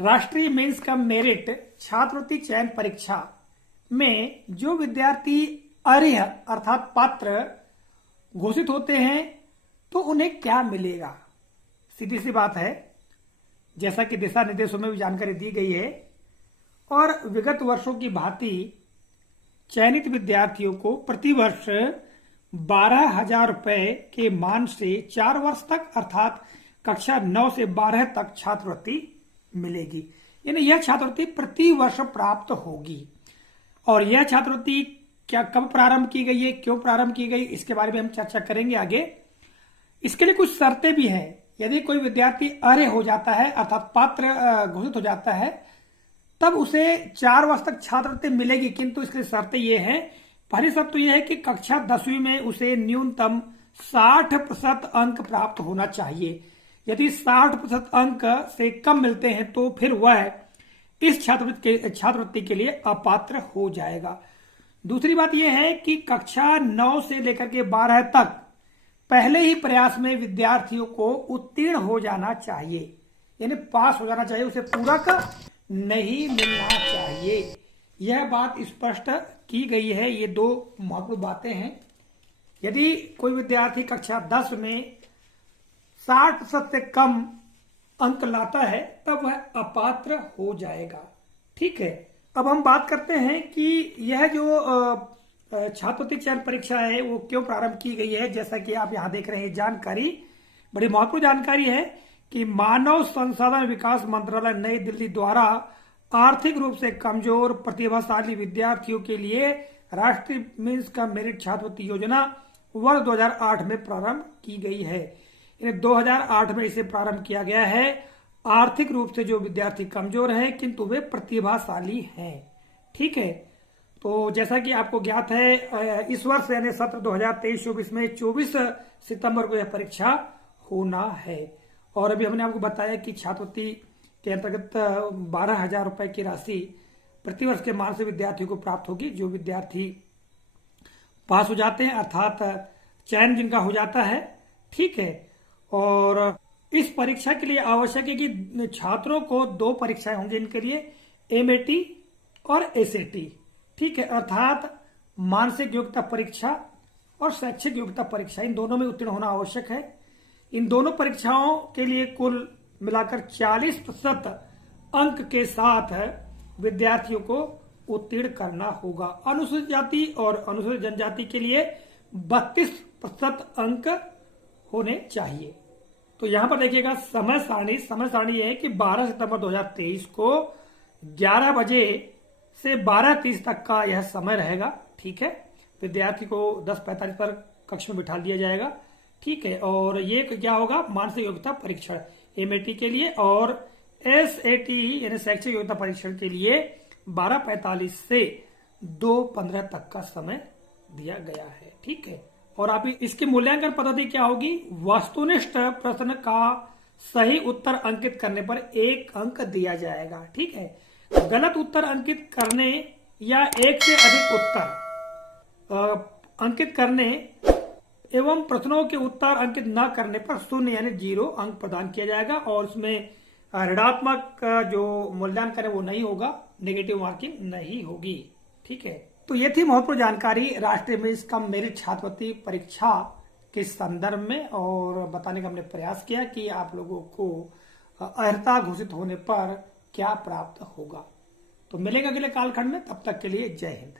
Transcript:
राष्ट्रीय mains cum merit छात्रवृत्ति चयन परीक्षा में जो विद्यार्थी अर्ह अर्थात पात्र घोषित होते हैं तो उन्हें क्या मिलेगा। सीधी सी बात है, जैसा कि दिशा निर्देशों में भी जानकारी दी गई है और विगत वर्षों की भांति चयनित विद्यार्थियों को प्रतिवर्ष 12,000 रुपए के मान से 4 वर्ष तक अर्थात कक्षा 9 से 12 तक छात्रवृत्ति मिलेगी। यानी यह छात्रवृत्ति प्रति वर्ष प्राप्त होगी। और यह छात्रवृत्ति क्या कब प्रारंभ की गई है, क्यों प्रारंभ की गई, इसके बारे में हम चर्चा करेंगे आगे। इसके लिए कुछ शर्तें भी हैं। यदि कोई विद्यार्थी अर्ह हो जाता है अर्थात पात्र घोषित हो जाता है तब उसे 4 वर्ष तक छात्रवृत्ति मिलेगी, किंतु इसकी शर्तें ये हैं। पहली शर्त तो यह है कि कक्षा 10वीं में उसे न्यूनतम 60% अंक प्राप्त होना चाहिए। यदि 60% अंक से कम मिलते हैं तो फिर वह इस छात्रवृत्ति के लिए अपात्र हो जाएगा। दूसरी बात यह है कि कक्षा 9 से लेकर के 12 तक पहले ही प्रयास में विद्यार्थियों को उत्तीर्ण हो जाना चाहिए, यानी पास हो जाना चाहिए, उसे पूरक नहीं मिलना चाहिए। यह बात स्पष्ट की गई है। ये 2 महत्वपूर्ण बातें हैं। यदि कोई विद्यार्थी कक्षा 10 में 60% से कम अंक लाता है तब वह अपात्र हो जाएगा। ठीक है, अब हम बात करते हैं कि यह जो छात्रवृत्ति चयन परीक्षा है वो क्यों प्रारंभ की गई है। जैसा कि आप यहाँ देख रहे हैं, जानकारी बड़ी महत्वपूर्ण जानकारी है कि मानव संसाधन विकास मंत्रालय नई दिल्ली द्वारा आर्थिक रूप से कमजोर प्रतिभाशाली विद्यार्थियों के लिए राष्ट्रीय मेंस का मेरिट छात्रवृत्ति योजना वर्ष 2008 में प्रारंभ की गई है। 2008 में इसे प्रारंभ किया गया है। आर्थिक रूप से जो विद्यार्थी कमजोर हैं किंतु वे प्रतिभाशाली हैं। ठीक है, तो जैसा कि आपको ज्ञात है इस वर्ष यानी सत्र 2023-24 में 24 सितंबर को यह परीक्षा होना है। और अभी हमने आपको बताया कि छात्रवृत्ति के अंतर्गत 12,000 रुपए की राशि प्रतिवर्ष के मान से विद्यार्थियों को प्राप्त होगी। जो विद्यार्थी पास हो जाते हैं अर्थात चयन जिनका हो जाता है। ठीक है, और इस परीक्षा के लिए आवश्यक है कि छात्रों को 2 परीक्षाएं होंगी इनके लिए, एमएटी और एसएटी। ठीक है, अर्थात मानसिक योग्यता परीक्षा और शैक्षिक योग्यता परीक्षा, इन दोनों में उत्तीर्ण होना आवश्यक है। इन दोनों परीक्षाओं के लिए कुल मिलाकर 40% अंक के साथ विद्यार्थियों को उत्तीर्ण करना होगा। अनुसूचित जाति और अनुसूचित जनजाति के लिए 32% अंक होने चाहिए। तो यहां पर देखिएगा समय सारणी यह है कि 12 सितंबर 2023 को 11 बजे से 12:30 तक का यह समय रहेगा। ठीक है, विद्यार्थी को 10:45 पर कक्ष में बिठा दिया जाएगा। ठीक है, और ये क्या होगा, मानसिक योग्यता परीक्षण एमएटी के लिए, और एसएटी यानी शैक्षिक योग्यता परीक्षण के लिए 12:45 से 2:15 तक का समय दिया गया है। ठीक है, और आप इसकी मूल्यांकन पद्धति क्या होगी, वस्तुनिष्ठ प्रश्न का सही उत्तर अंकित करने पर 1 अंक दिया जाएगा। ठीक है, गलत उत्तर अंकित करने या 1 से अधिक उत्तर अंकित करने एवं प्रश्नों के उत्तर अंकित न करने पर 0 यानी 0 अंक प्रदान किया जाएगा। और उसमें ऋणात्मक जो मूल्यांकन है वो नहीं होगा, नेगेटिव मार्किंग नहीं होगी। ठीक है, तो ये थी महत्वपूर्ण जानकारी राष्ट्रीय मेंस कम मेरिट छात्रवृत्ति परीक्षा के संदर्भ में, और बताने का हमने प्रयास किया कि आप लोगों को अर्हता घोषित होने पर क्या प्राप्त होगा। तो मिलेंगे अगले कालखंड में, तब तक के लिए जय हिंद।